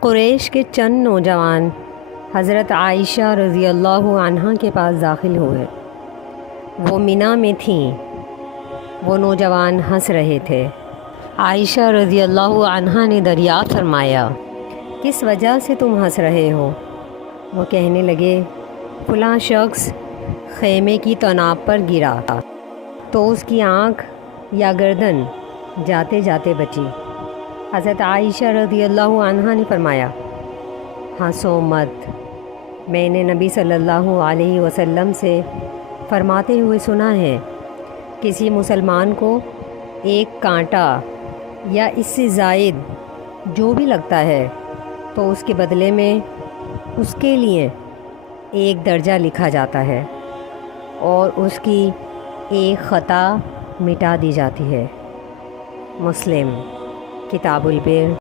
قریش کے چند نوجوان حضرت عائشہ رضی اللہ عنہا کے پاس داخل ہوئے۔ وہ منا میں تھیں۔ وہ نوجوان ہنس رہے تھے۔ عائشہ رضی اللہ عنہا نے دریافت فرمایا، کس وجہ سے تم ہنس رہے ہو؟ وہ کہنے لگے، فلاں شخص خیمے کی طناب پر گرا تو اس کی آنکھ یا گردن جاتے جاتے بچی۔ حضرت عائشہ رضی اللہ عنہا نے فرمایا، ہنسو مت، میں نے نبی صلی اللہ علیہ وسلم سے فرماتے ہوئے سنا ہے، کسی مسلمان کو ایک کانٹا یا اس سے زائد جو بھی لگتا ہے تو اس کے بدلے میں اس کے لیے ایک درجہ لکھا جاتا ہے اور اس کی ایک خطا مٹا دی جاتی ہے۔ مسلم کتاب البر